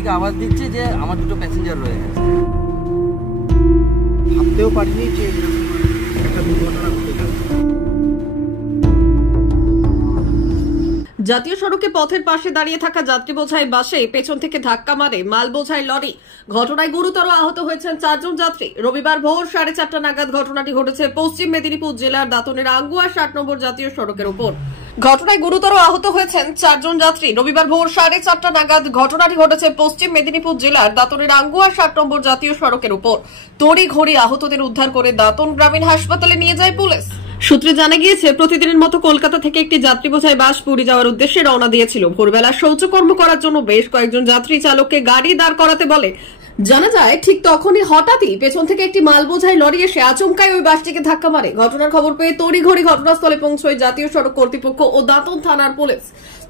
থেকে আওয়াজ দিচ্ছে যে আমার দুটো প্যাসেঞ্জার রয়ে গেছে। ভাবতেও পারিনি যে এরকম একটা দুর্ঘটনা ঘটে গেল। জাতীয় সড়কে পথের পাশে দাঁড়িয়ে থাকা যাত্রী বোঝাই বাসে পেছন থেকে ধাক্কা মারে মাল বোঝাই লরি। ঘটনায় গুরুতর আহত হয়েছেন 4 জন যাত্রী। রবিবার ভোর 4:30 নাগাদ ঘটনাটি ঘটেছে পশ্চিম মেদিনীপুর জেলার দাঁতনের আঙ্গুয়া 60 নম্বর জাতীয় সড়কের উপর। ঘটনায় গুরুতর আহত হয়েছেন 4 জন যাত্রী। রবিবার ভোর 4:30 নাগাদ ঘটনাটি ঘটেছে পশ্চিম মেদিনীপুর জেলার দাঁতনের আঙ্গুয়া 60 নম্বর জাতীয় সড়কের উপর। তড়িঘড়ি আহতদের উদ্ধার করে দাঁতন গ্রামীণ হাসপাতালে নিয়ে যায় পুলিশ। সূত্রে জানা গিয়েছে, প্রতিদিনের মতো কলকাতা থেকে একটি যাত্রী বোঝাই বাস পুরী যাওয়ার উদ্দেশ্যে রওনা দিয়েছিল। ভোরবেলা শৌচকর্ম করার জন্য বেশ কয়েকজন যাত্রী চালককে গাড়ি দাঁড় করাতে বলে। জানা যায়, ঠিক তখনই হঠাৎই পেছন থেকে একটি মাল বোঝাই লরি এসে আচমকাই ওই বাসটিকে ধাক্কা মারে। ঘটনার খবর পেয়ে তড়িঘড়ি ঘটনাস্থলে পৌঁছয় জাতীয় সড়ক কর্তৃপক্ষ ও দাঁতন থানার পুলিশ।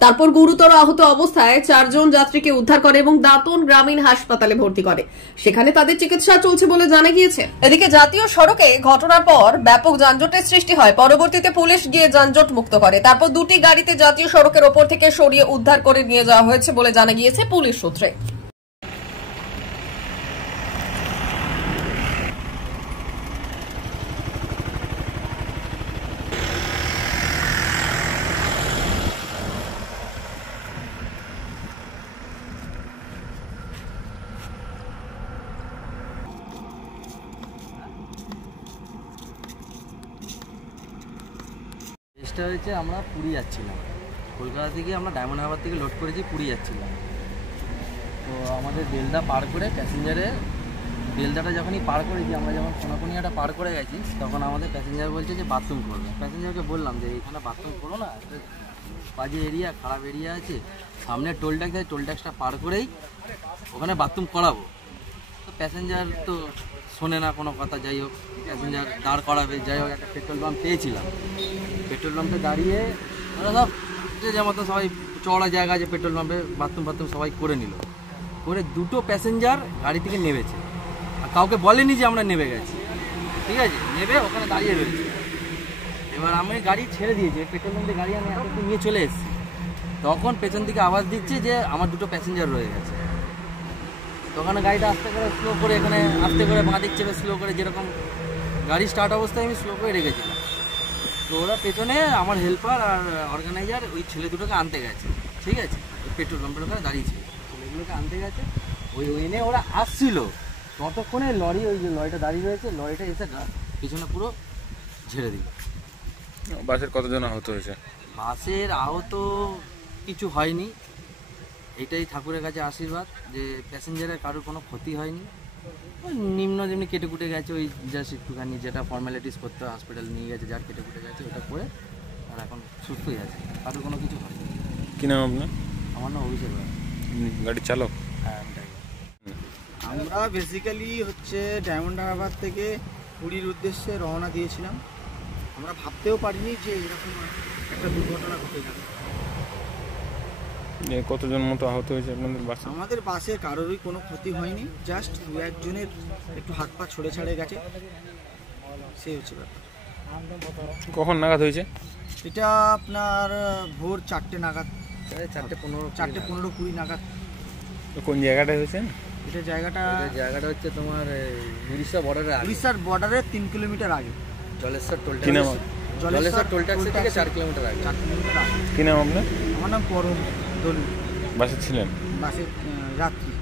তারপর গুরুতর আহত অবস্থায় 4 জন যাত্রীকে উদ্ধার করে এবং দাঁতন গ্রামীণ হাসপাতালে ভর্তি করে। সেখানে তাদের চিকিৎসা চলছে বলে জানা গিয়েছে। এদিকে জাতীয় সড়কে ঘটনার পর ব্যাপক যানজটের সৃষ্টি হয়। পরবর্তীতে পুলিশ গিয়ে যানজট মুক্ত করে। তারপর দুটি গাড়িতে জাতীয় সড়কের ওপর থেকে সরিয়ে উদ্ধার করে নিয়ে যাওয়া হয়েছে বলে জানা গিয়েছে পুলিশ সূত্রে। চেষ্টা হয়েছে, আমরা পুরী যাচ্ছিলাম। কলকাতা থেকে আমরা ডায়মন্ড হারবার থেকে লোড করেছি, পুরী যাচ্ছিলাম। তো আমাদের বেলদা পার করে প্যাসেঞ্জারে বেলদাটা যখনই পার করেছি, আমরা যখন সোনাকুনিয়াটা পার করে গেছি, তখন আমাদের প্যাসেঞ্জার বলছে যে বাথরুম করবে। প্যাসেঞ্জারকে বললাম যে এখানে বাথরুম করো না, বাজে এরিয়া, খারাপ এরিয়া আছে, সামনে টোল ট্যাক্স আছে, টোল ট্যাক্সটা পার করেই ওখানে বাথরুম করাবো। তো প্যাসেঞ্জার তো শোনে না কোনো কথা। যাই হোক, প্যাসেঞ্জার দাঁড় করাবে। যাই হোক, একটা পেট্রোল পাম্প পেয়েছিলাম। পেট্রোল পাম্পে দাঁড়িয়ে ওরা সব যে মতো সবাই চড়া জায়গা আছে পেট্রোল পাম্পে, বাথরুম সবাই করে নিল। করে দুটো প্যাসেঞ্জার গাড়ি থেকে নেমেছে, আর কাউকে বলেনি যে আমরা নেমে গেছি। ঠিক আছে, নেবে ওখানে দাঁড়িয়ে রয়েছে। এবার আমি গাড়ি ছেড়ে দিয়েছি, পেট্রোল পাম্পে গাড়ি আমি এতক্ষণ নিয়ে চলে এসেছি। তখন পেছন থেকে আওয়াজ দিচ্ছে যে আমার দুটো প্যাসেঞ্জার রয়ে গেছে। তখন গাড়িটা আস্তে করে স্লো করে, এখানে আস্তে করে বাঁ দিক চেপে স্লো করে, যেরকম গাড়ি স্টার্ট অবস্থায় আমি স্লো করে রেখেছিলাম। তো ওরা পেছনে আমার হেল্পার আর অর্গানাইজার ওই ছেলে দুটোকে আনতে গেছে। ঠিক আছে, ওই পেট্রোল পাম্পের ওখানে দাঁড়িয়েছিল, ছেলেগুলোকে আনতে গেছে। ওই এনে ওরা আসছিল, ততক্ষণে লরি, ওই যে লরিটা দাঁড়িয়ে রয়েছে, লরিটা এসে পিছনে পুরো ঝেড়ে দিল। বাসের কতজন আহত হয়েছে? বাসের আহত কিছু হয়নি, এটাই ঠাকুরের কাছে আশীর্বাদ যে প্যাসেঞ্জারের কারোর কোনো ক্ষতি হয়নি। ওই নিম্ন যেমনি কেটে কুটে গেছে, ওই জাস্ট একটুখানি যেটা ফর্মালিটিস করতে হয় হসপিটালে নিয়ে গেছে, যার কেটে কুটে গেছে ওটা করে আর এখন সুস্থই আছে, কারোর কোনো কিছু হয়নি। কী নাম আপনার? আমার নাম অভিষেক। গাড়ির চালক? হ্যাঁ, আমরা বেসিক্যালি হচ্ছে ডায়মন্ড হারবার থেকে পুরীর উদ্দেশ্যে রওনা দিয়েছিলাম। আমরা ভাবতেও পারিনি যে এরকম একটা দুর্ঘটনা ঘটে গেল। কতজন মতো আহত হয়েছে আপনাদের বাসে? আমাদের বাসে কারোরই কোনো ক্ষতি হয়নি, জাস্ট 2-1 জনের একটু হাত পা ছড়ে ছাড়ে গেছে, সেই হচ্ছে ব্যাপার। কখন নাগাদ হয়েছে এটা? আপনার ভোর 4টে নাগাদ, 4:15-20 নাগাদ। কোন জায়গাটায় হয়েছে? এটা জায়গাটা হচ্ছে তোমার উড়িষ্যা বর্ডারে, উড়িষ্যার বর্ডারের 3 কিলোমিটার আগে, জলেশ্বর টোল কি নাম? জলেশ্বর টোল ট্যাক্স থেকে 4 কিলোমিটার আগে। 4 কিলোমিটার আগে। কি নাম আপনার? আমার নাম পরম দলু। বাসে ছিলেন? বাসে যাত্রী।